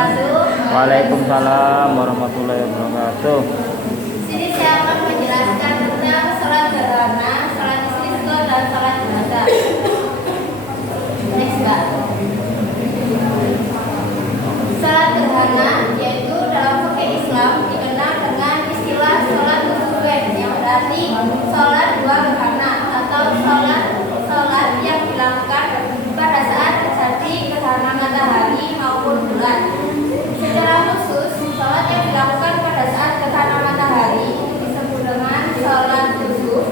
wabarakatuh. Waalaikumsalam warahmatullahi wabarakatuh. Sini saya akan menjelaskan tentang sholat gerhana, sholat istisqa dan sholat jenazah. Next, Mbak. Sholat gerhana yaitu dalam fikih Islam dikenal dengan istilah sholat kusufen, yang berarti sholat dua gerhana atau sholat yang dilakukan pada saat terjadi gerhana matahari maupun bulan. Secara khusus, sholat yang dilakukan pada saat gerhana matahari disebut dengan sholat kusuf,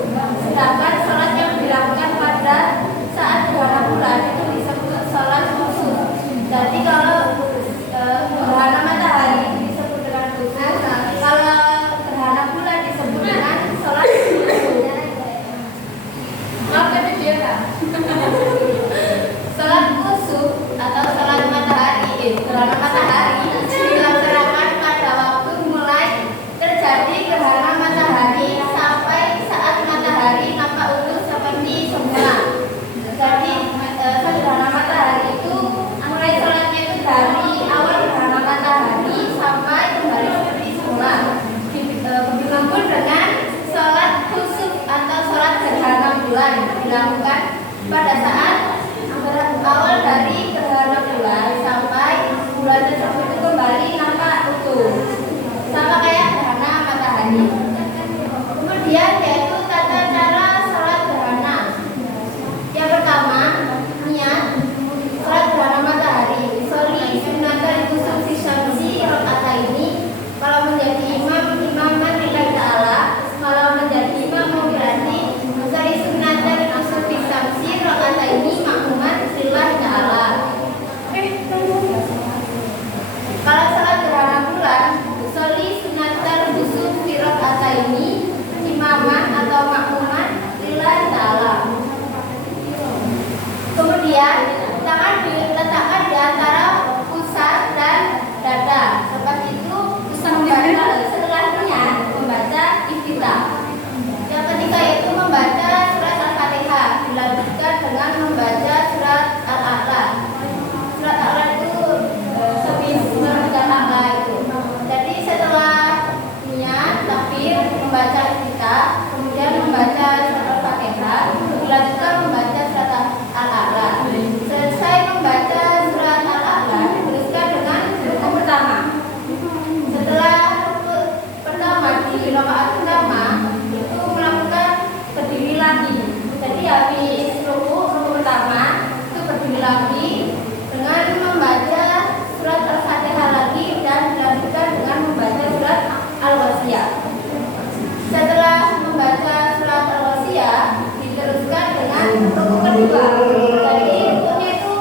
sedangkan sholat yang dilakukan pada saat gerhana bulan itu disebut sholat kusuf. Jadi kalau gerhana matahari disebut dengan kusuf, kalau gerhana bulan disebut dengan sholat kusuf. Apa itu dia, Kak? Sholat kusuf atau sholat matahari, gerhana matahari dilaksanakan pada waktu mulai terjadi gerhana matahari sampai saat matahari nampak utuh seperti semula. Jadi gerhana matahari itu mulai sholatnya itu dari awal gerhana matahari sampai kembali seperti semula. Begitupun dengan sholat kusuf atau sholat gerhana bulan dilakukan pada saat awal dari gerhana bulan sampai bulan tersebut itu kembali nampak utuh, sama kayak gerhana matahari. Kemudian yaitu tata cara sholat gerhana. Yang pertama, niat sholat gerhana matahari. Soli sunnatul kusuf fi syamsi rakaataini. Kalau menjadi imaman lillahi ta'ala, kalau menjadi imam berarti soli sunnatul kusuf fi syamsi rakaataini makmuman lillahi ta'ala. Kalau sholat gerhana bulan, soli sunnatul kusuf fi rakaataini imaman atau makmuman lillahi ta'ala. Kemudian tangan diletakkan di antara pusar dan dada. Seperti itu setelah niat membaca iftitah. Yang ketiga yaitu membaca surat Al-Fatihah, dilanjutkan dengan membaca surat Al-A'la. Surat Al-A'la itu surat Al-A'la itu. Jadi setelah niat takbir membaca iftitah, kemudian membaca surat Al-Fatihah, dilanjutkan membaca surat Al-A'la. Selesai membaca surat Al-A'la, diteruskan dengan rukuk pertama. Setelah rukuk pertama di rakaat pertama itu melakukan berdiri lagi. Jadi habis rukuk pertama itu berdiri lagi dengan membaca surat Al-Fatihah lagi dan dilanjutkan dengan membaca surat Al-Wasiyah. Setelah membaca surat Al-Wasiyah diteruskan dengan rukuk kedua. Jadi rukuknya itu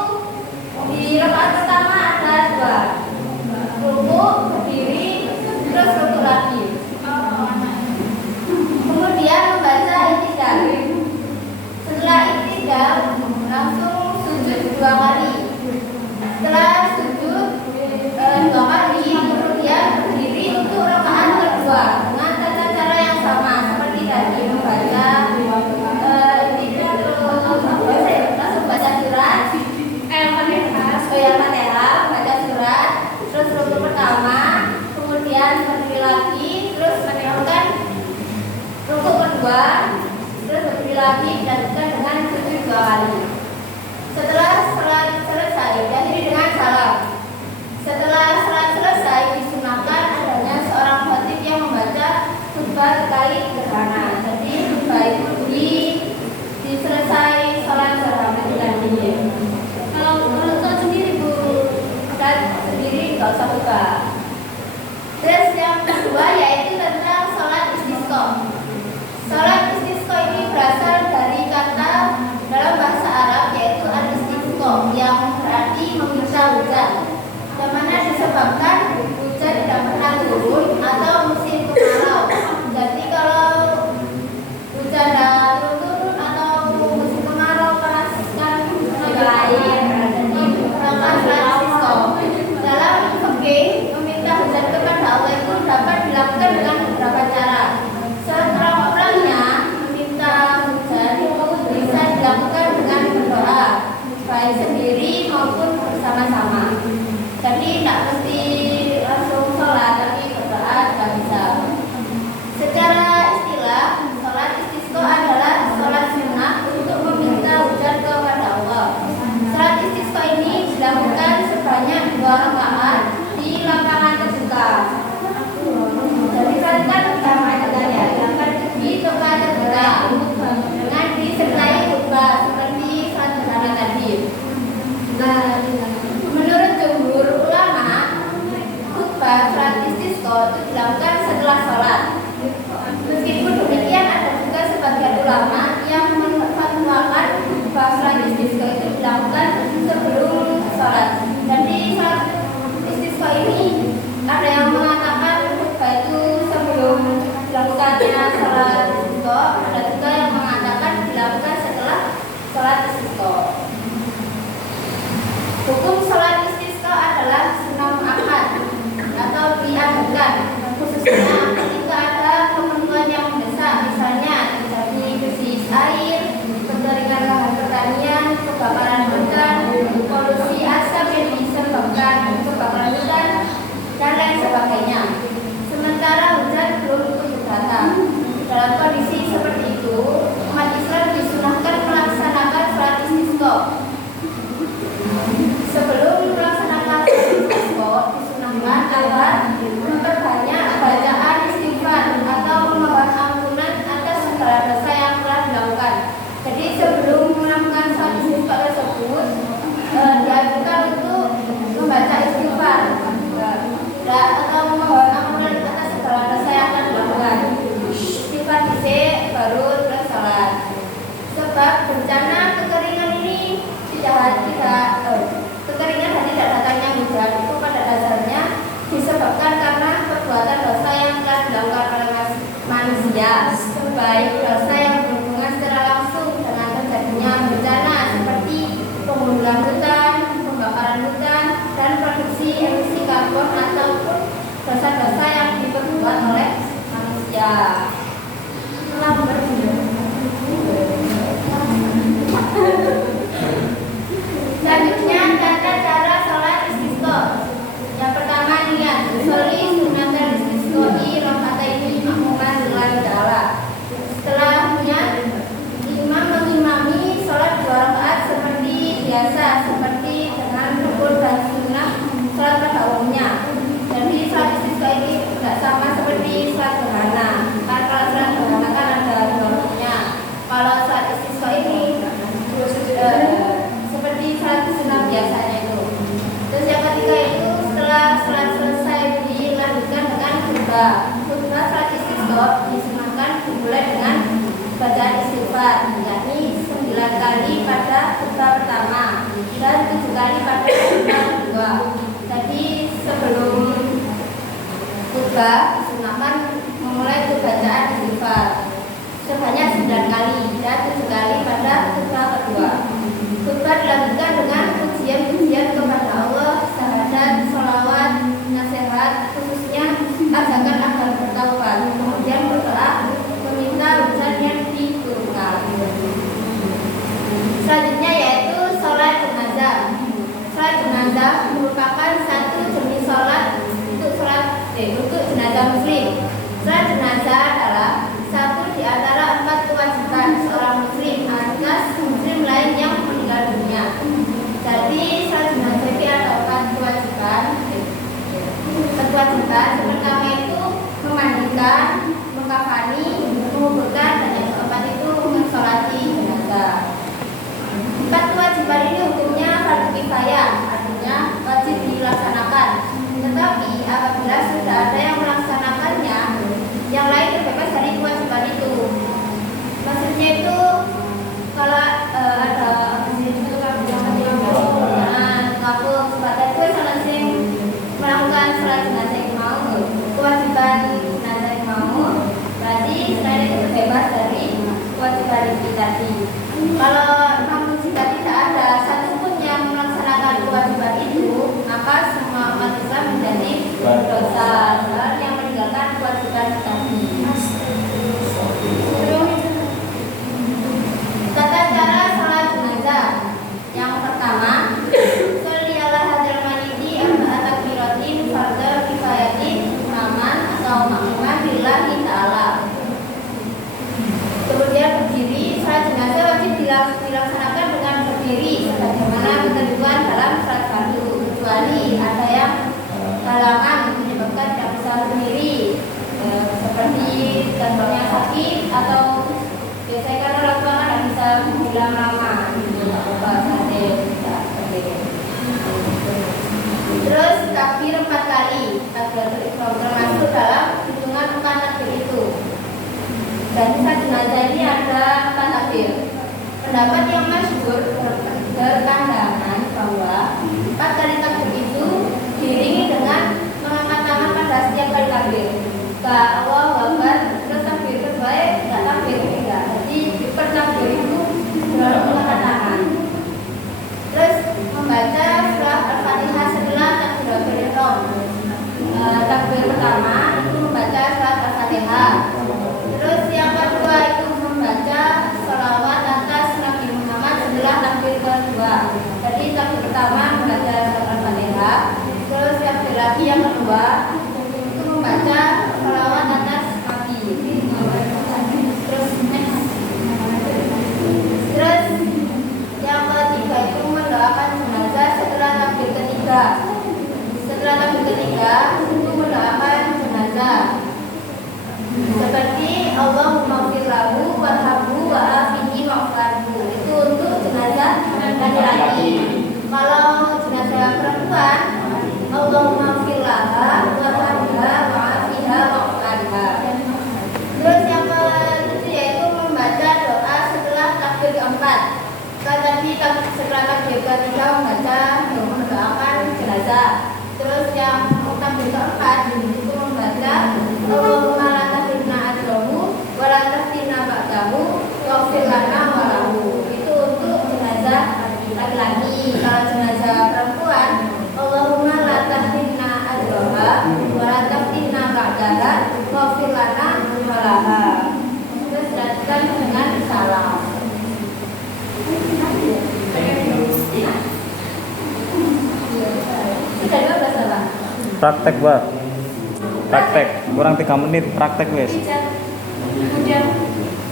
di rakaat pertama ada dua, rukuk, berdiri, terus rukuk lagi. Kemudian membaca i'tidal. Setelah i'tidal langsung sujud dua kali. Setelah sujud dua kali, kemudian berdiri untuk rakaat kedua dengan tata cara yang sama seperti tadi, membaca langsung baca surat Al-Fatihah, baca surat, terus rukuk pertama, kemudian berdiri lagi, terus melakukan rukuk kedua, terus berdiri lagi dan dengan sujud dua kali. Setelah salat selesai, diakhiri dengan salam. Setelah salat selesai, disunahkan adanya seorang khatib yang membaca khutbah terkait gerhana. Jadi khutbah itu di selesai salat gerhana tadi. Kalau menurut sendiri Bu, dan sendiri nggak usah buka. Terus yang kedua yaitu tentang sholat istisqa. Sholat istisqa ini berasal dari kata dalam bahasa Arab yaitu al-istisqa yang berarti meminta hujan, yang mana disebabkan hujan tidak pernah turun atau musim kemarau. Jadi kalau hujan tidak turun atau musim kemarau panas kan lain. Jadi maka sholat istisqa dalam fikih meminta hujan kepada Allah itu dapat dilakukan dengan beberapa cara. Seterang-terangnya meminta hujan itu bisa dilakukan dengan berdoa, baik sendiri maupun bersama-sama. ampun ataupun dosa-dosa yang diperbuat oleh manusia. Selanjutnya tata cara sholat istisqa. Yang pertama niat sholli sunnatal istisqai rakataini ma'muman lillahi ta'ala. Setelahnya imam mengimami sholat 2 rakaat seperti biasa, seperti dengan rukun dan sunnah sholat pada umumnya. Jadi sholat istisqa ini tidak sama seperti sholat gerhana. Karena kalau sholat gerhana kan ada 2 rukunnya. Kalau sholat istisqa ini seperti sholat sunnah biasanya itu. Terus yang ketiga itu setelah sholat selesai dilanjutkan dengan khutbah. Khutbah sholat istisqa disunahkan dimulai dengan bacaan istighfar, yakni 9 kali pada khutbah pertama dan 7 kali pada khutbah kedua. Jadi sebelum khutbah disunahkan memulai bacaan istighfar sebanyak 9 kali dan 7 kali pada khutbah kedua. Khutbah dilanjutkan dengan pujian-pujian kepada Allah, syahadat, sholawat, nasihat, khususnya ajakan agar bertaubat. Kemudian berdoa meminta urusan yang diturunkan. Selanjutnya yaitu sholat jenazah. Sholat jenazah merupakan satu jenis sholat untuk jenazah muslim. Sholat jenazah adalah satu di antara 4 kewajiban seorang muslim atas muslim lain yang meninggal dunia. Jadi sholat jenazah ini ada 4 kewajiban. Kewajiban pertama itu memandikan, mengkafani, menguburkan, dan yang keempat itu mensolati jenazah. 4 kewajiban ini hukumnya fardu kifayah, artinya wajib dilaksanakan. Tetapi apabila sudah ada yang melaksanakannya, yang lain terbebas dari kewajiban itu. Maksudnya itu kalau ada ngaku sebagai kue langsung melakukan sholat jenazah yang mau, kewajiban jenazah yang mau, berarti selain itu terbebas dari kewajiban itu tadi. Kalau namun jika tidak ada satupun yang melaksanakan kewajiban itu, maka semua umat Islam menjadi berdosa yang meninggalkan kewajiban tadi. Tata cara sholat jenazah. Yang pertama, sholli ala hadzal mayyiti arba'at takbiratin fardhu kifayatin imaman atau makmuman lillahi ta'ala. Kemudian berdiri, sholat jenazah wajib dilaksanakan dengan berdiri sebagaimana ketentuan dalam sholat fardu, kecuali ada yang halangan menyebabkan tidak bisa berdiri, seperti contohnya sakit atau biasanya kan orang tua kan bisa bilang lama, tidak apa sakit, tidak berdiri. Terus takbir 4 kali, takbiratul ihram termasuk dalam hitungan 4 takbir itu. Dan sholat jenazah ini ada 4 takbir. Pendapat yang masyhur berpandangan bahwa 4 kali takbir itu diiringi dengan mengangkat tangan pada setiap kali takbir. Allahu Akbar, terus takbir kedua tidak takbir ketiga. Jadi per takbir itu selalu mengangkat tangan. Terus membaca surah Al-Fatihah setelah takbiratul ihram. Takbir pertama itu membaca surah Al-Fatihah. Terus yang kedua itu membaca sholawat atas Nabi Muhammad setelah takbir kedua. Jadi takbir pertama membaca surah Al-Fatihah. Terus takbir lagi yang kedua itu membaca sholawat atas Nabi. Terus yang ketiga itu mendoakan jenazah setelah takbir ketiga. Setelah takbir ketiga itu mendoakan jenazah seperti Allahumma ighfir lahu warhamhu wa'afihi wa'fu. Itu untuk jenazah laki-laki. Kalau jenazah perempuan, Allahumma ighfir laha warhamha wa'afiha wa'fu. Terus yang ketujuh yaitu membaca doa setelah takbir keempat. Kan tadi setelah takbir ketiga membaca mendoakan jenazah. Terus yang takbir keempat itu membaca Allahumma la tahrimna ajrahu wa la taftina ba'dahu waghfir lana wa lahu. Itu untuk jenazah laki-laki. Kalau jenazah perempuan, Allahumma la tahrimna Praktek, Mbak. Praktek. Kurang 3 menit praktek wes. Udah.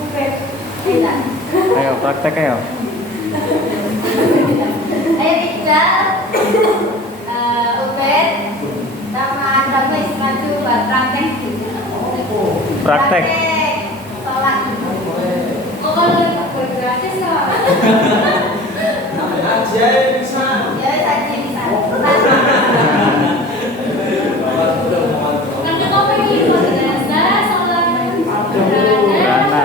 Oke. Ayo praktek ayo. Ayo Iqbal, Ubed, sama Anda guys maju buat praktek. Praktek. Sholat. Oh kalau nggak gratis ya? Aja bisa. Ya saja bisa. Nanti kau pergi ke jenazah, sholat Karena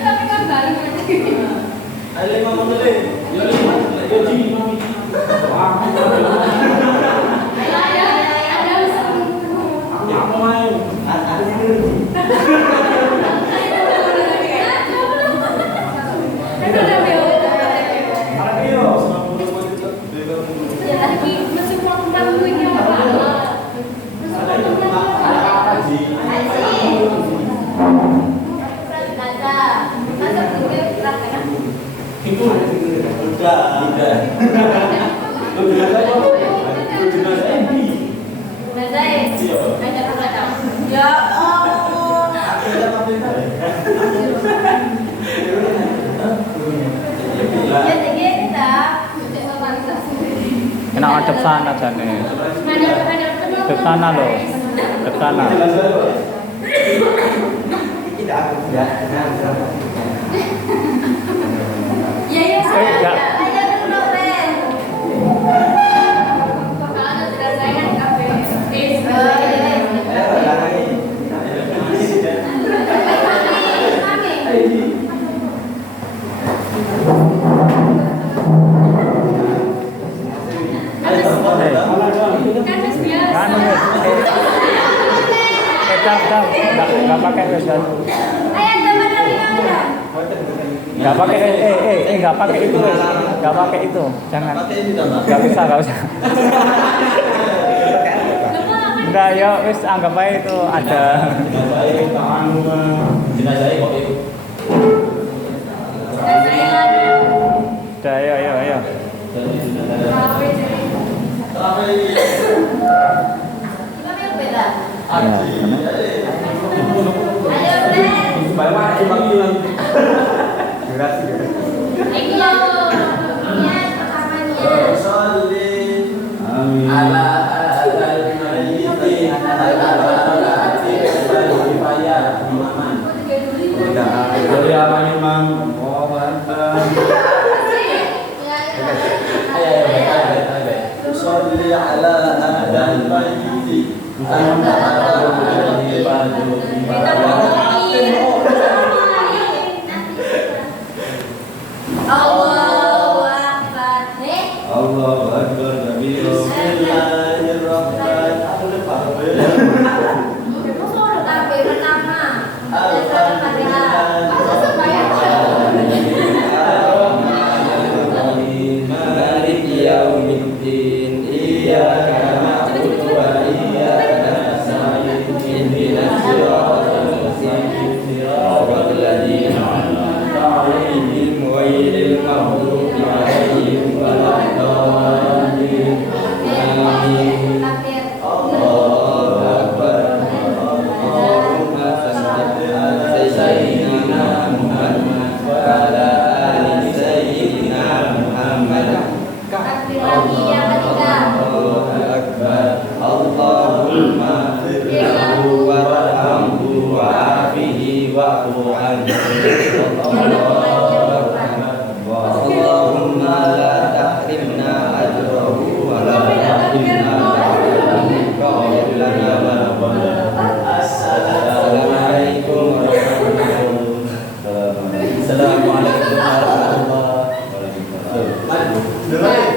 tapi kan balik nanti. Ada 5 menit. Yo 5. Yo 5. Wah. Ada Apa main? Itu udah. Ya Allah. Ya jadi kita kena adep sana jane. Adep sana loh. Adep sana. Ya. Ya ya Ya. aja dulu Ren. Kalau sudah saya kan kafe. Kan jam enggak pakai wes kan. Ayo teman dari mana? Enggak pakai enggak pakai itu wes. Enggak pakai itu. Jangan. Enggak bisa, enggak usah. Enggak ya wes anggap aja itu ada. Udah ayo. Allahu Akbar. Allahu Akbar kabira. Assalamualaikum warahmatullahi wabarakatuh.